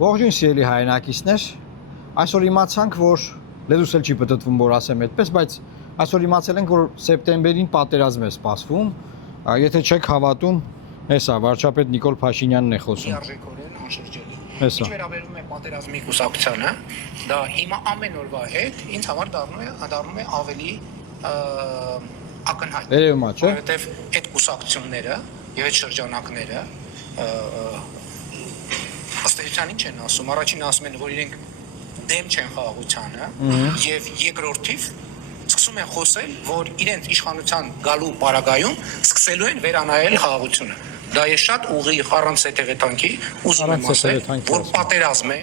Ողջույն սիրելի հայրենակիցներ, այսօր իմացանք, որ լեզուս էլ չի պտտվում, որ ասեմ այդպես, բայց այսօր իմացել ենք, որ սեպտեմբերին պատերազմ է սպասվում, եթե չեք հավատում, հեսա, վարչապետ Նիկոլ Փաշինյանն է խոսում։ Իարժեքորեն անշրջելի։ Հեսա։ Ինչ վերաբերում է պատերազմի կուսակցությանը, դա հիմա ամեն օրվա հետ ինձ համար դառնում է ավելի ակնհայտ։ Երևում է, չէ՞։ Որովհետև այդ կուսակցությունները եւ այդ շրջանակները ըստ էության ինչ են ասում, առաջին ասում են, որ իրենք դեմ չեն խաղաղությանը եւ երկրորդիվ սկսում են խոսել, որ իրենց իշխանության գալու պարագայում սկսելու են վերանայել խաղաղությունը։ Դա է շատ ուղիղ առանց հետևեթանքի ուզում եմ ասել, որ պատերազմ է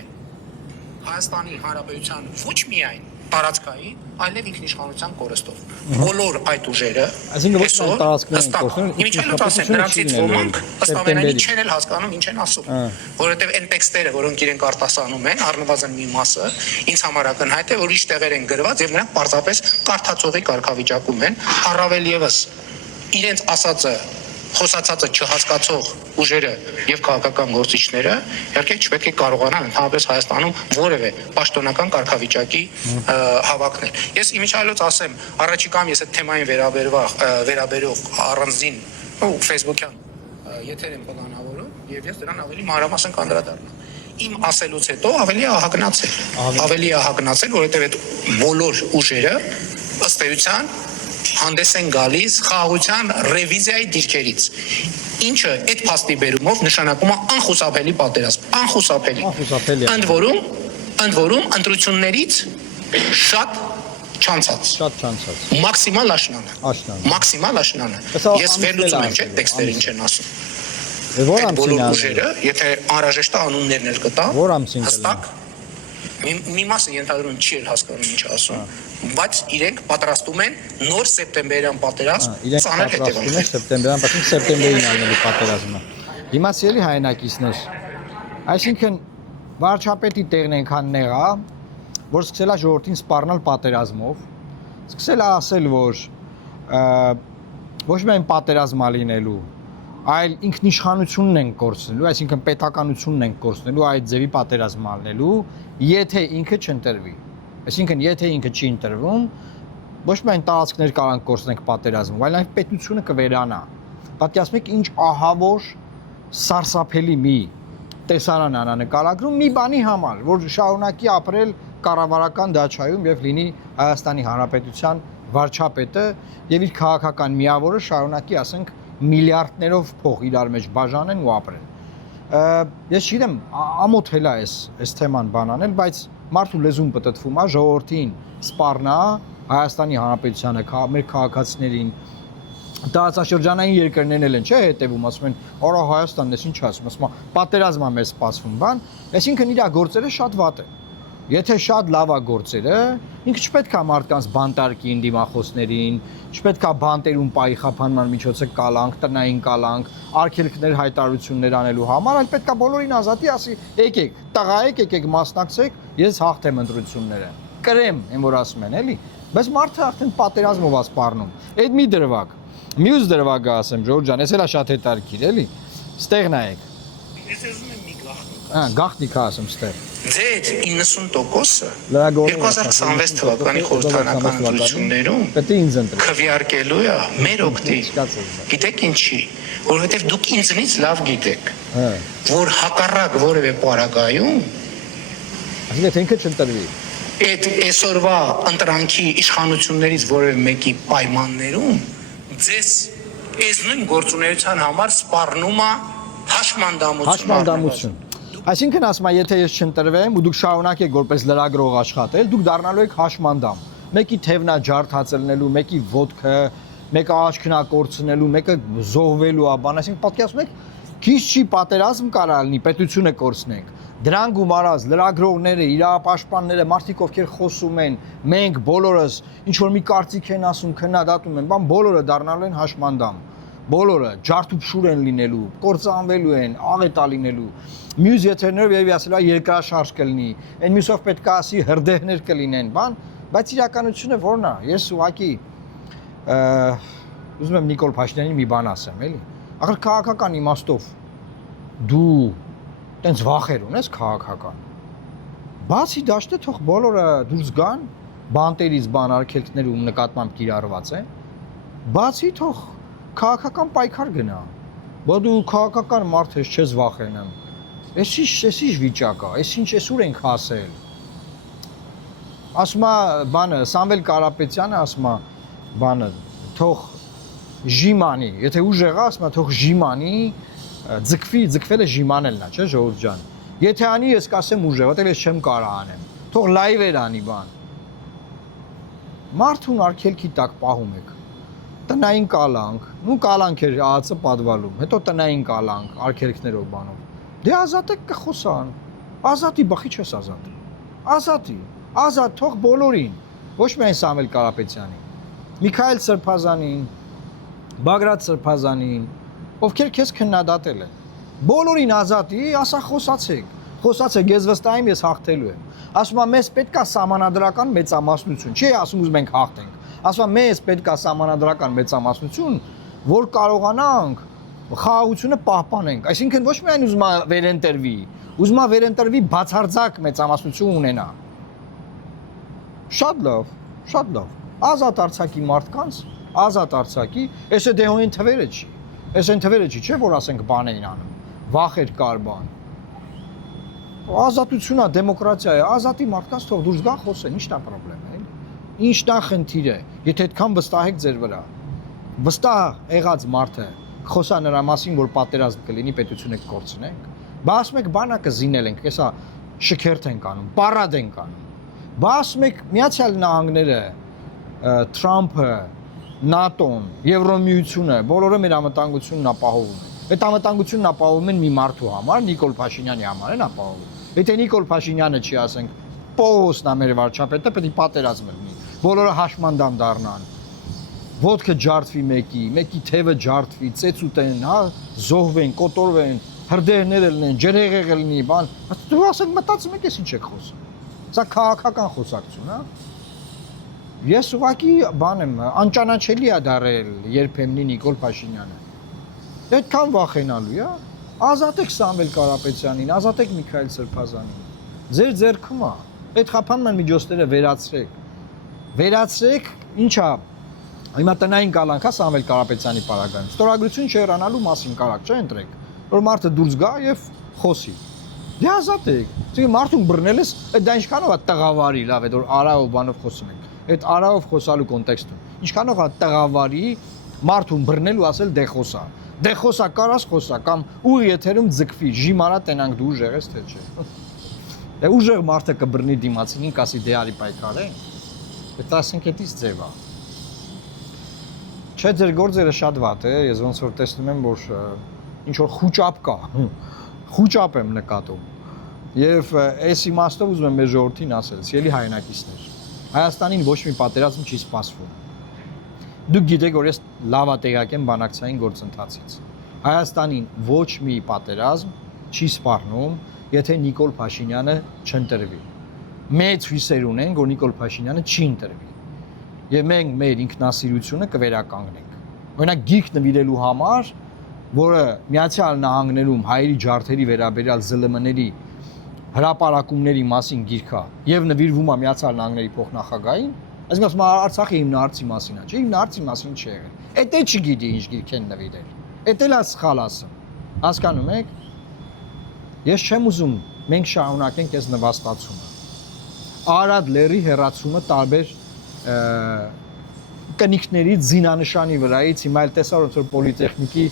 Հայաստանի Հանրապետության ոչ միայն տարածքային, այլև ինքնիշխանության կորստով։ Բոլոր այդ ուժերը, այսինքն ոչ միայն տարածքային կորստով, ինչու՞ ասեմ, նրանցից ոմանք ըստ ամենայնի չեն էլ հասկանում ինչ են ասում, որովհետև այն տեքստերը, որոնք իրենք արտասանում են, առնվազն մի մասը, ինձ համար ակնհայտ է, որ ինչ տեղեր են գրված եւ նրանք պարզապես կարդացողի կարգավիճակում են, առավել եւս իրենց ասածը խոսացածը չհասկացող ուժերը եւ քաղաքական գործիչները իհարկե չպետք է կարողանան ընդհանրապես Հայաստանում որևէ պաշտոնական կարգավիճակի հավակնել։ Ես իմիջիայլոց ասեմ, առաջիկայում ես այդ թեմային վերաբերող առանձին Facebook-յան եթեր եմ պլանավորում եւ ես դրան ավելի մանրամասն կանդրադառնամ։ Իմ ասելուց հետո ավելի ահագնացել, որովհետեւ այդ բոլոր ուժերը ըստ էության հանդես են գալիս խաղաղության ռևիզիայի դիրքերից, ինչը այդ փաստի բերումով նշանակում է անխուսափելի պատերազմ, անխուսափելի։ Ընդ որում ընտրություններից շատ չանցած։ Մաքսիմալ աշնանը։ Ես վերլուծում եմ, չէ՞, տեքստերը ինչ են ասում։ Այդ բոլոր ուժերը, եթե անհրաժեշտ է անուններն էլ կտա, հստակ մի մասը ենթադրում չի էլ հասկանում ինչ ասում, բայց իրենք պատրաստում են նոր սեպտեմբերյան պատերազմ ծանր հետևանքներ։ Սեպտեմբերին անելու պատերազմը։ Հիմա սիրելի հայրենակիցներ, այսինքն վարչապետի տեղն այնքան նեղա, որ սկսել է ժողովրդին սպառնալ պատերազմով, սկսել է ասել, որ ոչ միայն պատերազմ է լինելու, այլ ինքնիշխանությունն են կորցնելու, այսինքն պետականությունն են կորցնելու, այդ ձևի պատերազմ ալնելու, եթե ինքը չընտրվի։ Այսինքն եթե ինքը չի ընտրվում, ոչ միայն տարածքներ կարող կորցնենք պատերազմում, այլ նաև պետությունը կվերանա։ Պատկերացնեք ինչ ահավոր սարսափելի մի տեսարան անա նկարագրում մի բանի համար, որ շարունակի ապրել կառավարական դաշայում եւ լինի Հայաստանի Հանրապետության վարչապետը եւ իր քաղաքական միավորը շարունակի, ասենք, միլիարդներով փող իրար մեջ բաժանեն ու ապրեն։ Ես չգիտեմ, ամոթ էլ է այս թեման բանանել, բայց մարդու լեզուն պտտվում է, ժողովրդին սպառնա, Հայաստանի Հանրապետությանը, մեր քաղաքացիներին, տարածաշրջանային երկրներն են, չէ՞, հետևում, ասում են, «Արա Հայաստանն էս ինչ ասում», ասում է, պատերազմ է մեզ սպասվում, բան, այսինքն իր գործերը շատ վատ են։ Եթե շատ լավ է գործերը, ինքը չպետք է մարդկանց բանտարկի դիմախոսներին, չպետք է բանտերում պայի խափանման միջոցը կալանք, տնային կալանք, արգելքներ հայտարարություններ անելու համար, այլ պետք է բոլորին ազատի, ասի, եկեք, տղայեք, եկեք մասնակցեք, ես հաղթեմ ընտրությունները։ Կրեմ, այն որ ասում են, էլի, բայց մարդը արդեն պատերազմով է սպառնում։ Այդ մի դրվագ, մյուս դրվագը ասեմ, Ժորժ ջան, ես էլա շատ հետաքրքիր, էլի։ Ստեղ նայեք։ Ես ուզում եմ մի գաղտնիք։ Գաղտնիք ասեմ ստեղ։ Ձեր 90%-ը 2026 թվականի խորհրդարանական ընտրություններում քվեարկելու է մեր օգտին։ Գիտեք ինչի, որովհետև դուք ինձնից լավ գիտեք, որ հակառակ որևէ պարագայում Այսինքն ինքը չընտրվի։ Այդ այսօրվա ընտրանքի իշխանություններից որևէ մեկի պայմաններում ձեզ այս նույն գործունեության համար սպառնում է հաշմանդամություն։ Այսինքն ասում եմ, եթե ես չընտրվեմ ու դուք շարունակեք որպես լրագրող աշխատել, դուք դառնալու եք հաշմանդամ։ Մեկի թևնա ջարդացնելու, մեկի ոտքը, մեկը աչքնա կորցնելու, մեկը զոհվելու, բան, այսինքն պատկերացնում եք, քիչ չի պատերազմ կարա լինի, պետությունը կորցնենք։ Դրան գումարած լրագրողները, իրավապաշտպանները, մարդիկ ովքեր խոսում են, մենք բոլորս ինչ որ մի կարծիք են ասում, քննադատում են, բան բոլորը դառնալու են հաշմանդամ։ Բոլորը ջարդուփշուր են լինելու, կործանվելու են, աղետա լինելու։ Մյուս եթերներով եւ ասելա երկրաշարժ կլինի, այն մյուսով պետք է ասի հրդեհներ կլինեն, բան, բայց իրականությունը ո՞րն է։ Ես ուղղակի ուզում եմ Նիկոլ Փաշինյանին մի բան ասեմ, էլի։ Ախր քաղաքական իմաստով դու տենց վախեր ունես քաղաքական։ Բացի դաշտը թող բոլորը դուրս գան, բանտերից բան արգելքներում նկատմամբ կիրառված է։ Բացի թող քաղաքական պայքար գնա։ Բա դու քաղաքական մարդ ես, չես վախենում։ Էս ինչ վիճակ է, էս ինչ էսուր ենք հասել։ Ասում է բանը Սամվել Կարապետյանը ասում է բանը թող ժիմանի, եթե ուժեղ է, ասում է թող ժիմանի, ձգվել է ժիմանելն է, չէ՞ ժողովուրդ ջան։ Եթե անի ես կասեմ ուժեղ, որտեղ ես չեմ կարող անեմ։ Թող լայվեր անի բան։ Մարդուն արգելքի տակ պահում եք։ Տնային կալանք, նու կալանք էր ԱԱՑ պատվալում, հետո տնային կալանք, արգելքներով բանով։ Դե ազատեք կխոսան։ Ազատի բախի չես ազատ։ Ազատի, ազատ թող բոլորին, ոչ միայն Սամվել Կարապետյանին, Միքայել Սրբազանին, Բագրատ Սրբազանին, ովքեր քեզ քննադատել են։ Բոլորին ազատի, ասա խոսացեք, ես վստահ եմ, ես հաղթելու եմ։ Ասում եմ, մեզ պետք է սահմանադրական մեծամասնություն, չի ասում ուզում ենք հաղթենք։ Ասում եմ, մեզ պետք է սահմանադրական մեծամասնություն, որ կարողանանք խաղաղությունը պահպանենք։ Այսինքն ոչ միայն ուզում է վերընտրվի բացարձակ մեծամասնություն ունենա։ Շատ լավ։ Ազատ արձակի մարդկանց, ազատ արձակի, էս է դեհոյին թվերը չի։ Էս այն թվերը չի, չէ՞ որ ասենք բան էին անում։ Վախեր կար բան։ Ազատությունն է, դեմոկրատիա է, ազատի մարդկանց թող դուրս գան խոսեն, ի՞նչն է խնդիրը, էլի։ Ի՞նչն է խնդիրը, եթե այդքան վստահ եք ձեր վրա։ Վստահ եղած մարդը խոսա նրա մասին, որ պատերազմ կլինի, պետությունը կկորցնենք։ Բա ասում եք բանակը զինել ենք, հեսա շքերթ ենք անում, պարադ ենք անում։ Բա ասում եք Միացյալ Նահանգները, Թրամփը, ՆԱՏՕ-ն, Եվրոմիությունը, բոլորը մեր անվտանգությունն ապահովում են։ Այդ անվտանգությունն ապահովում են մի մարդու համար, Նիկոլ Փաշինյանի համար են ապահովում։ Եթե Նիկոլ Փաշինյանը չի ասենք, Պողոսն է մեր վարչապետը, պետք է պատերազմ լինի։ Բոլորը հաշմանդամ դառնան։ Ոտքը ջարդվի մեկի թևը ջարդվի, ծեծուտեն, հա, զոհվեն, կոտորվեն, հրդեհներ լինեն, ջրհեղեղ լինի, բան։ Դու ասենք մտածում եք, ես ինչ եք խոսում։ Սա քաղաքական խոսակցություն, հա։ Ես ուղղակի բան եմ, անճանաչելի է դարել երբեմնի Նիկոլ Փաշինյանը։ Այդքան վախենալու է։ Ազատեք Սամվել Կարապետյանին, ազատեք Միքայել Սրբազանին։ Ձեր ձեռքում է։ Այդ խափանման միջոցները վերացրեք, ինչա։ Հիմա տնային կալանք է Սամվել Կարապետյանի պարագայում։ Ստորագրություն չհեռանալու մասին կարակ չէ ընտրեք, որ մարդը դուրս գա եւ խոսի։ Դե ազատեք։ Իսկ մարդուն բռնել ես, դա ինչքանով է տղավարի, լավ է, որ արայով բանով խոսում ենք։ Այդ արայով խոսալու կոնտեքստում։ Ինչքանով է տղավարի մարդուն բռնել ու ասել դե խոսա կարաս խոսա կամ ուղի եթերում ձգվի, ժիմանա տենանք դու ուժեղ ես թե չէ։ Դե ուժեղ մարդը կբռնի դիմացինին, կասի դե արի պայքար է։ Այդ ասենք էդից ձև է։ Չէ, ձեր գործերը շատ վատ է, ես ոնց որ տեսնում եմ, որ ինչ որ խուճապ կա։ Խուճապ եմ նկատում։ Եվ այս իմաստով ուզում եմ մեր ժողովրդին ասել, սիրելի հայրենակիցներ, Հայաստանին ոչ մի պատերազմ չի սպասվում։ Դուք գիտեք, որ ես լավատեղյակ եմ բանակցային գործընթացից։ Հայաստանին ոչ մի պատերազմ չի սպառնում, եթե Նիկոլ Փաշինյանը չընտրվի։ Մեծ հույսեր ունենք, որ Նիկոլ Փաշինյանը չի ընտրվի։ Եվ մենք մեր ինքնասիրությունը կվերականգնենք։ Օրինակ գիրք նվիրելու համար, որը Միացյալ Նահանգներում հայերի ջարդերի վերաբերյալ ԶԼՄ-ների հրապարակումների մասին գիրք է եւ նվիրվում է Միացյալ Նահանգների փոխնախագահին, այսինքն ասում Արցախի հիմնարարցի մասին է, չէ՞, հիմնարարցի մասին չի եղել։ Էդ էլ չգիտի ինչ գիրք են նվիրել։ Էդ էլ է սխալ ասում։ Հասկանում եք։ Ես չեմ ուզում մենք շարունակենք այս նվաստացումը։ Արադ լերի հերացումը տարբեր կնիքների զինանշանի վրայից, հիմա էլ տեսա ոնց որ պոլիտեխնիկի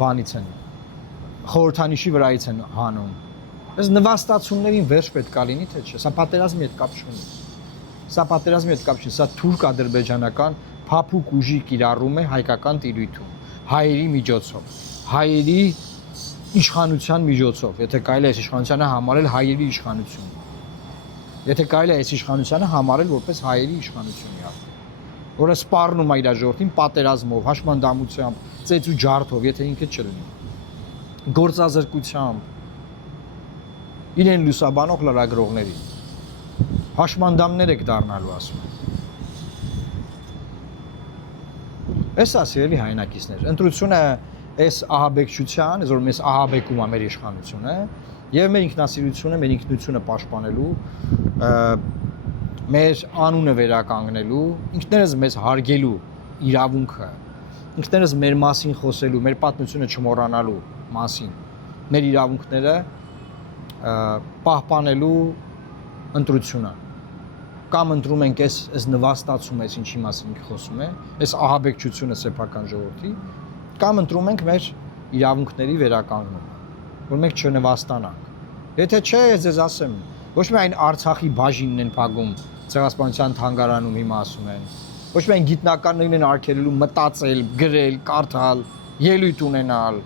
բանից են խորհրդանիշի վրայից են հանում։ Այս նվաստացումներին վերջ պետք է լինի, թե չէ։ Սա պատերազմի հետ կապ չունի։ Սա թուրք-ադրբեջանական փափուկ ուժի կիրառում է հայկական տիրույթում, հայերի միջոցով, հայերի իշխանության միջոցով, եթե կարելի է այս իշխանությանը համարել հայերի իշխանություն։ Եթե կարելի է այս իշխանությանը համարել որպես հայերի իշխանություն իհարկե, որը սպառնում է իր ժողովրդին պատերազմով, հաշմանդամությամբ, ծեծու ջարդով, եթե ինքը չլինի, գործազրկությամբ, իրեն լուսաբանող լրագրողների, հաշմանդամներ եք դառնալու ասում եմ։ Էս ասելի հայրենակիցներ, ընտրությունը այս ահաբեկչության, այսօր մեզ ահաբեկում է մեր իշխանությունը եւ մեր ինքնասիրությունը, մեր ինքնությունը պաշտպանելու, մեր անունը վերականգնելու, ինքներս մեզ հարգելու իրավունքը, ինքներս մեր մասին խոսելու, մեր պատմությունը չմոռանալու մասին, մեր իրավունքները պահպանելու ընտրությունը կամ ընտրում ենք այս նվաստացում այս ինչի մասին ինքը խոսում է, այս ահաբեկչությունը սեփական ժողովրդի, կամ ընտրում ենք մեր իրավունքների վերականգնումը, որ մենք չնվաստանանք։ Եթե չէ, ես ձեզ ասեմ, ոչ միայն Արցախի բաժինն են փակում, ցեղասպանության թանգարանում հիմա ասում են, ոչ միայն գիտնականներին են արգելելու մտածել, գրել, կարդալ, ելույթ ունենալ,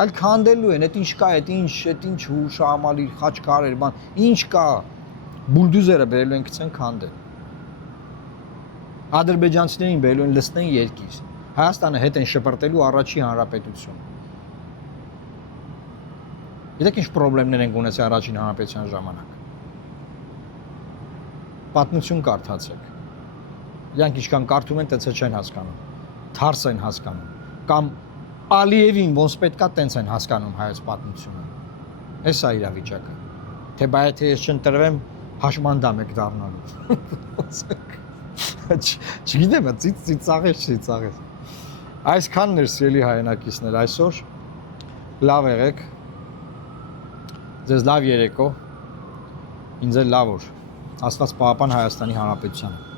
այլ քանդելու են, այդ ինչ կա, այդ ինչ հուշահամալիր, խաչքարեր, բան, ինչ կա, բուլդուզերը բերելու են գցեն քանդել։ Ադրբեջանցիներին բերելու են լցնեն երկիր։ Հայաստանը հետ են շպրտելու առաջի հանրապետություն։ Գիտեք ինչ խնդիրներ են ունեցել առաջին հանրապետության ժամանակ։ Պատմություն կարդացեք։ Իրանք ինչքան կարդում են, տենց չեն հասկանում։ Թարս են հասկանում։ Կամ Ալիևին ոնց պետքա տենց են հասկանում հայոց պատմությունը։ Էս է իրավիճակը։ Թե բայ թե ես չընտրվեմ, հաշմանդամ եք դառնալու։ Չգիտեմ, ծիծաղես։ Այսքանն էր սիրելի հայրենակիցներ այսօր։ Լավ եղեք։ Ձեզ լավ երեկո։ Ինձ էլ լավ օր։ Աստված պահապան Հայաստանի Հանրապետությանը։